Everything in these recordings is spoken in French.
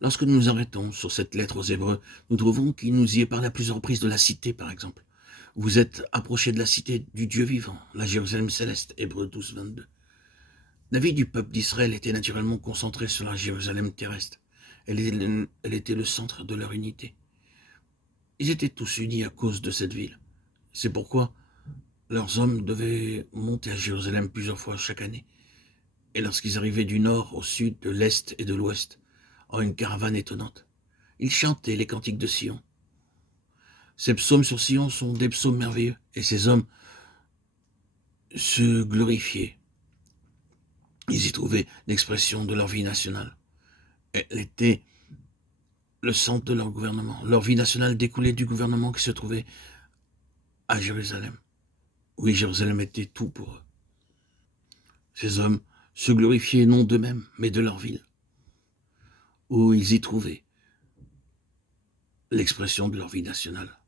Lorsque nous nous arrêtons sur cette lettre aux Hébreux, nous trouvons qu'il nous y est parlé à plusieurs reprises de la cité, par exemple. Vous êtes approchés de la cité du Dieu vivant, la Jérusalem céleste, Hébreux 12, 22. La vie du peuple d'Israël était naturellement concentrée sur la Jérusalem terrestre. Elle était le centre de leur unité. Ils étaient tous unis à cause de cette ville. C'est pourquoi leurs hommes devaient monter à Jérusalem plusieurs fois chaque année. Et lorsqu'ils arrivaient du nord au sud, de l'est et de l'ouest, en une caravane étonnante, ils chantaient les cantiques de Sion. Ces psaumes sur Sion sont des psaumes merveilleux, et ces hommes se glorifiaient. Ils y trouvaient l'expression de leur vie nationale. Elle était le centre de leur gouvernement. Leur vie nationale découlait du gouvernement qui se trouvait à Jérusalem. Oui, Jérusalem était tout pour eux. Ces hommes se glorifiaient non d'eux-mêmes, mais de leur ville, où ils y trouvaient l'expression de leur vie nationale.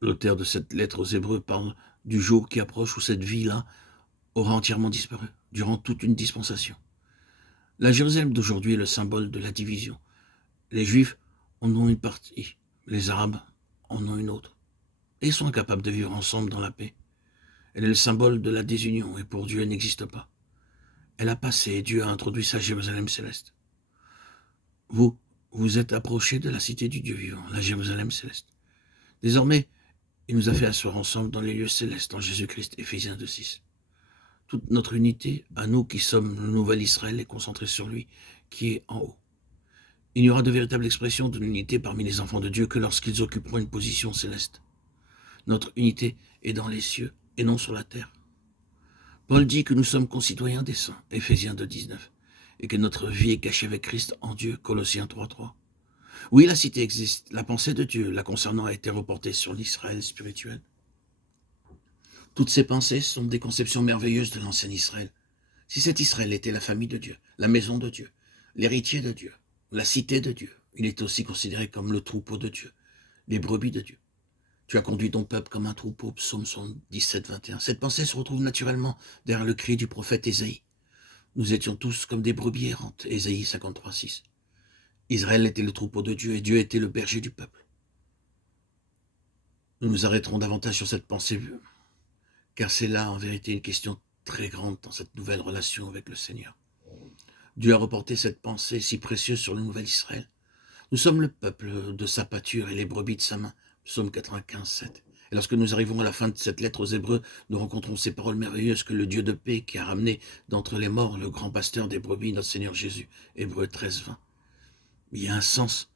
L'auteur de cette lettre aux Hébreux parle du jour qui approche où cette vie-là aura entièrement disparu, durant toute une dispensation. La Jérusalem d'aujourd'hui est le symbole de la division. Les Juifs en ont une partie, les Arabes en ont une autre, et ils sont incapables de vivre ensemble dans la paix. Elle est le symbole de la désunion, et pour Dieu, elle n'existe pas. Elle a passé, et Dieu a introduit sa Jérusalem céleste. Vous êtes approchés de la cité du Dieu vivant, la Jérusalem céleste. Désormais, il nous a fait asseoir ensemble dans les lieux célestes en Jésus-Christ, Éphésiens 2,6. Toute notre unité, à nous qui sommes le nouvel Israël, est concentrée sur lui, qui est en haut. Il n'y aura de véritable expression de l'unité parmi les enfants de Dieu que lorsqu'ils occuperont une position céleste. Notre unité est dans les cieux et non sur la terre. Paul dit que nous sommes concitoyens des saints, Éphésiens 2,19, et que notre vie est cachée avec Christ en Dieu, Colossiens 3,3. Oui, la cité existe, la pensée de Dieu la concernant a été reportée sur l'Israël spirituel. Toutes ces pensées sont des conceptions merveilleuses de l'ancien Israël. Si cet Israël était la famille de Dieu, la maison de Dieu, l'héritier de Dieu, la cité de Dieu, il est aussi considéré comme le troupeau de Dieu, les brebis de Dieu. Tu as conduit ton peuple comme un troupeau, psaume 17, 21. Cette pensée se retrouve naturellement derrière le cri du prophète Ésaïe. Nous étions tous comme des brebis errantes, Ésaïe 53, 6. Israël était le troupeau de Dieu et Dieu était le berger du peuple. Nous nous arrêterons davantage sur cette pensée, car c'est là en vérité une question très grande dans cette nouvelle relation avec le Seigneur. Dieu a reporté cette pensée si précieuse sur le nouvel Israël. Nous sommes le peuple de sa pâture et les brebis de sa main. Psaume 95, 7. Et lorsque nous arrivons à la fin de cette lettre aux Hébreux, nous rencontrons ces paroles merveilleuses que le Dieu de paix qui a ramené d'entre les morts le grand pasteur des brebis, notre Seigneur Jésus. Hébreux 13, 20. Il y a un sens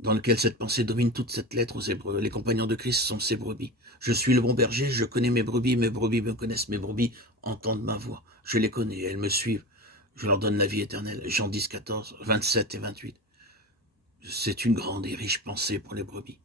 dans lequel cette pensée domine toute cette lettre aux Hébreux. Les compagnons de Christ sont ses brebis. Je suis le bon berger, je connais mes brebis me connaissent, mes brebis entendent ma voix. Je les connais, elles me suivent. Je leur donne la vie éternelle. Jean 10, 14, 27 et 28. C'est une grande et riche pensée pour les brebis.